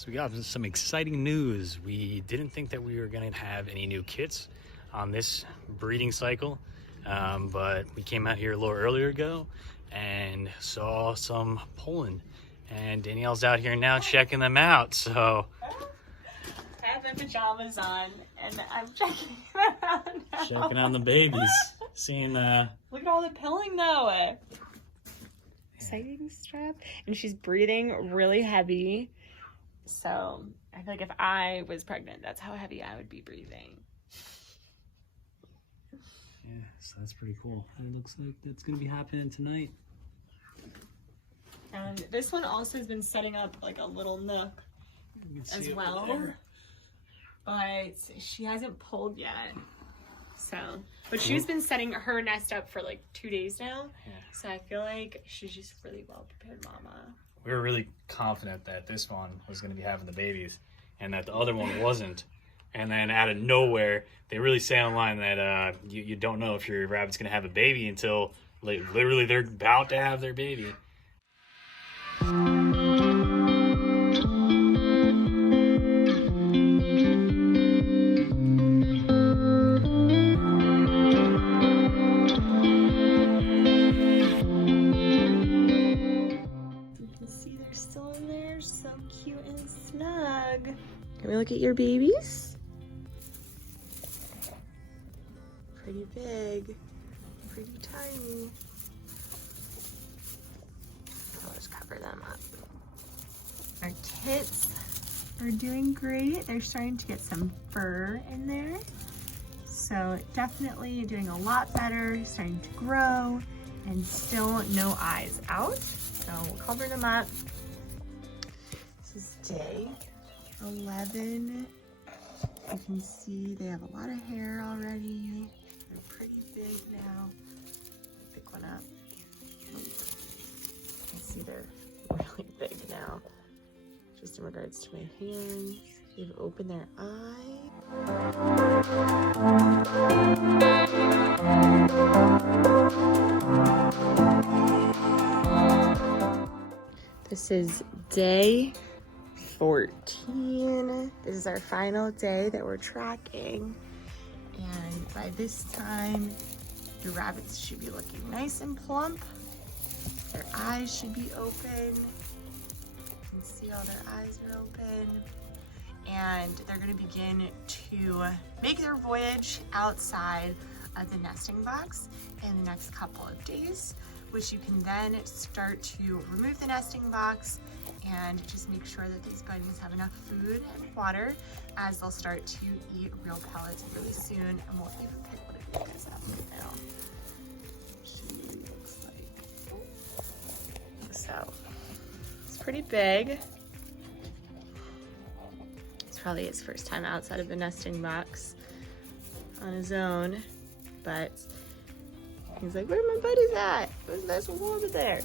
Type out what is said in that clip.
So we got some exciting news. We didn't think that we were going to have any new kits on this breeding cycle, but we came out here a little earlier ago and saw some pollen, and Danielle's out here now checking them out. So I have my pajamas on and I'm checking them out now. checking on the babies, seeing Look at all the pilling though. Exciting stuff. And she's breathing really heavy. So I feel like if I was pregnant, that's how heavy I would be breathing. yeah, so that's pretty cool. It looks like that's gonna be happening tonight. And this one also has been setting up like a little nook as well, but she hasn't pulled yet. So, but she's been setting her nest up for like 2 days now. Yeah. So I feel like she's just really well prepared, mama. We were really confident that this one was going to be having the babies and that the other one wasn't. And then out of nowhere, they really say online that you don't know if your rabbit's going to have a baby until like, literally they're about to have their baby. So cute and snug. Can we look at your babies? Pretty big, pretty tiny. I'll just cover them up. Our kits are doing great. They're starting to get some fur in there. So definitely doing a lot better, starting to grow, and still no eyes out. So we'll cover them up. This is day 11. You can see they have a lot of hair already. They're pretty big now. Pick one up. You can see they're really big now. Just in regards to my hands. They've opened their eye. This is day 14. This is our final day that we're tracking. And by this time, your rabbits should be looking nice and plump. Their eyes should be open. You can see all their eyes are open. And they're gonna begin to make their voyage outside of the nesting box in the next couple of days, which you can then start to remove the nesting box and just make sure that these bunnies have enough food and water, as they'll start to eat real pellets really soon. And we'll even pick one of you guys up right now. She looks like, so it's pretty big. It's probably his first time outside of the nesting box on his own, but he's like, where are my buddies at? It was nice and warm in there.